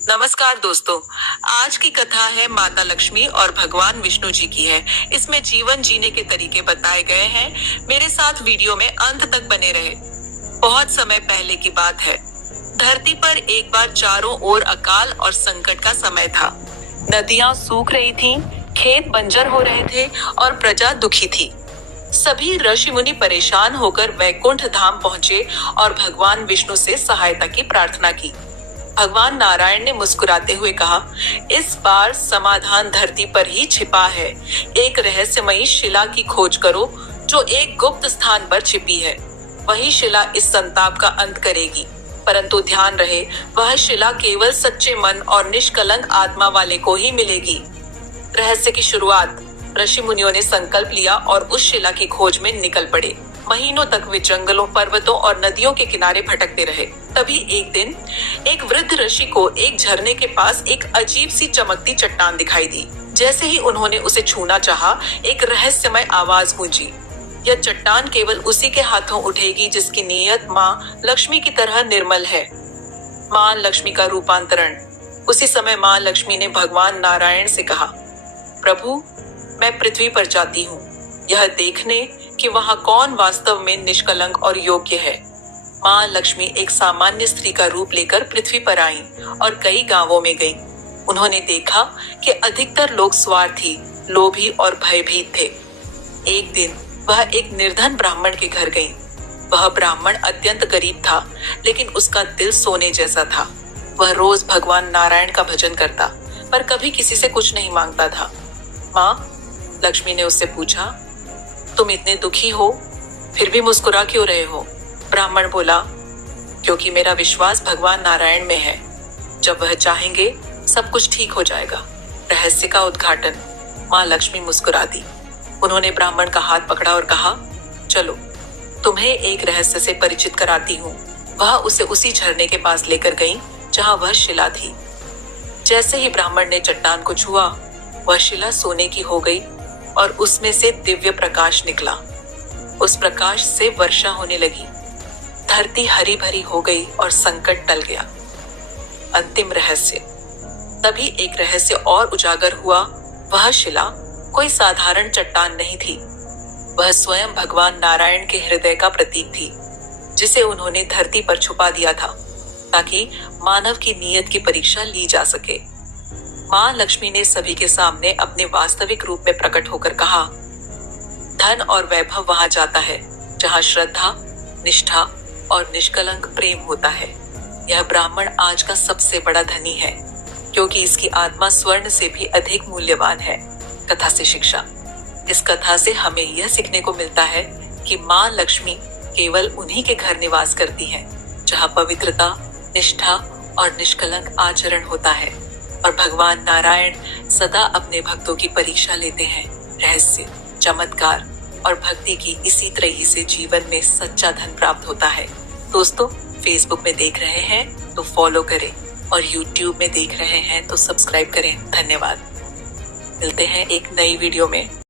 नमस्कार दोस्तों, आज की कथा है माता लक्ष्मी और भगवान विष्णु जी की है। इसमें जीवन जीने के तरीके बताए गए हैं। मेरे साथ वीडियो में अंत तक बने रहे। बहुत समय पहले की बात है। धरती पर एक बार चारों ओर अकाल और संकट का समय था। नदियां सूख रही थीं, खेत बंजर हो रहे थे और प्रजा दुखी थी। सभी ऋषि मुनि परेशान होकर वैकुंठ धाम पहुंचे और भगवान विष्णु से सहायता की प्रार्थना की। भगवान नारायण ने मुस्कुराते हुए कहा, इस बार समाधान धरती पर ही छिपा है। एक रहस्यमयी शिला की खोज करो जो एक गुप्त स्थान पर छिपी है। वही शिला इस संताप का अंत करेगी। परंतु ध्यान रहे, वह शिला केवल सच्चे मन और निष्कलंक आत्मा वाले को ही मिलेगी। रहस्य की शुरुआत। ऋषि मुनियों ने संकल्प लिया और उस शिला की खोज में निकल पड़े। महीनों तक वे जंगलों, पर्वतों और नदियों के किनारे भटकते रहे। तभी एक दिन एक वृद्ध ऋषि को एक झरने के पास एक अजीब सी चमकती चट्टान दिखाई दी। जैसे ही उन्होंने उसे छूना चाहा, एक रहस्यमय आवाज गूंजी, यह चट्टान केवल उसी के हाथों उठेगी जिसकी नीयत माँ लक्ष्मी की तरह निर्मल है। माँ लक्ष्मी का रूपांतरण। उसी समय माँ लक्ष्मी ने भगवान नारायण से कहा, प्रभु, मैं पृथ्वी पर जाती हूँ, यह देखने कि वहाँ कौन वास्तव में निष्कलंक और योग्य है। माँ लक्ष्मी एक सामान्य स्त्री का रूप लेकर पृथ्वी पर आईं और कई गांवों में गईं। उन्होंने देखा कि अधिकतर लोग स्वार्थी, लोभी और भयभीत थे। एक दिन वह एक निर्धन ब्राह्मण के घर गईं। वह ब्राह्मण अत्यंत गरीब था, लेकिन उसका दिल सोने जैसा था। वह रोज भगवान नारायण का भजन करता, पर कभी किसी से कुछ नहीं मांगता था। माँ लक्ष्मी ने उससे पूछा, तुम इतने दुखी हो, फिर भी मुस्कुरा क्यों रहे हो? ब्राह्मण बोला, क्योंकि मेरा विश्वास भगवान नारायण में है। जब वह चाहेंगे सब कुछ ठीक हो जाएगा। रहस्य का उद्घाटन। माँ लक्ष्मी मुस्कुरा दी। उन्होंने ब्राह्मण का हाथ पकड़ा और कहा, चलो तुम्हें एक रहस्य से परिचित कराती हूँ। वह उसे उसी झरने के पास लेकर गई जहाँ वह शिला थी। जैसे ही ब्राह्मण ने चट्टान को छुआ, वह शिला सोने की हो गई और उसमें से दिव्य प्रकाश निकला। उस प्रकाश से वर्षा होने लगी। धरती हरी भरी हो गई और संकट टल गया। अंतिम रहस्य। तभी एक रहस्य और उजागर हुआ। वह शिला कोई साधारण चट्टान नहीं थी। वह स्वयं भगवान नारायण के हृदय का प्रतीक थी, जिसे उन्होंने धरती पर छुपा दिया था ताकि मानव की नीयत की परीक्षा ली जा सके। माँ लक्ष्मी ने सभी के सामने अपने वास्तविक रूप में प्रकट होकर कहा, धन और वैभव वहां जाता है जहां श्रद्धा, निष्ठा और निष्कलंक प्रेम होता है। यह ब्राह्मण आज का सबसे बड़ा धनी है, क्योंकि इसकी आत्मा स्वर्ण से भी अधिक मूल्यवान है। कथा से शिक्षा। इस कथा से हमें यह सीखने को मिलता है कि माँ लक्ष्मी केवल उन्हीं के घर निवास करती है जहाँ पवित्रता, निष्ठा और निष्कलंक आचरण होता है, और भगवान नारायण सदा अपने भक्तों की परीक्षा लेते हैं। रहस्य, चमत्कार और भक्ति की इसी तरह से जीवन में सच्चा धन प्राप्त होता है। दोस्तों, फेसबुक में देख रहे हैं तो फॉलो करें और यूट्यूब में देख रहे हैं तो सब्सक्राइब करें। धन्यवाद। मिलते हैं एक नई वीडियो में।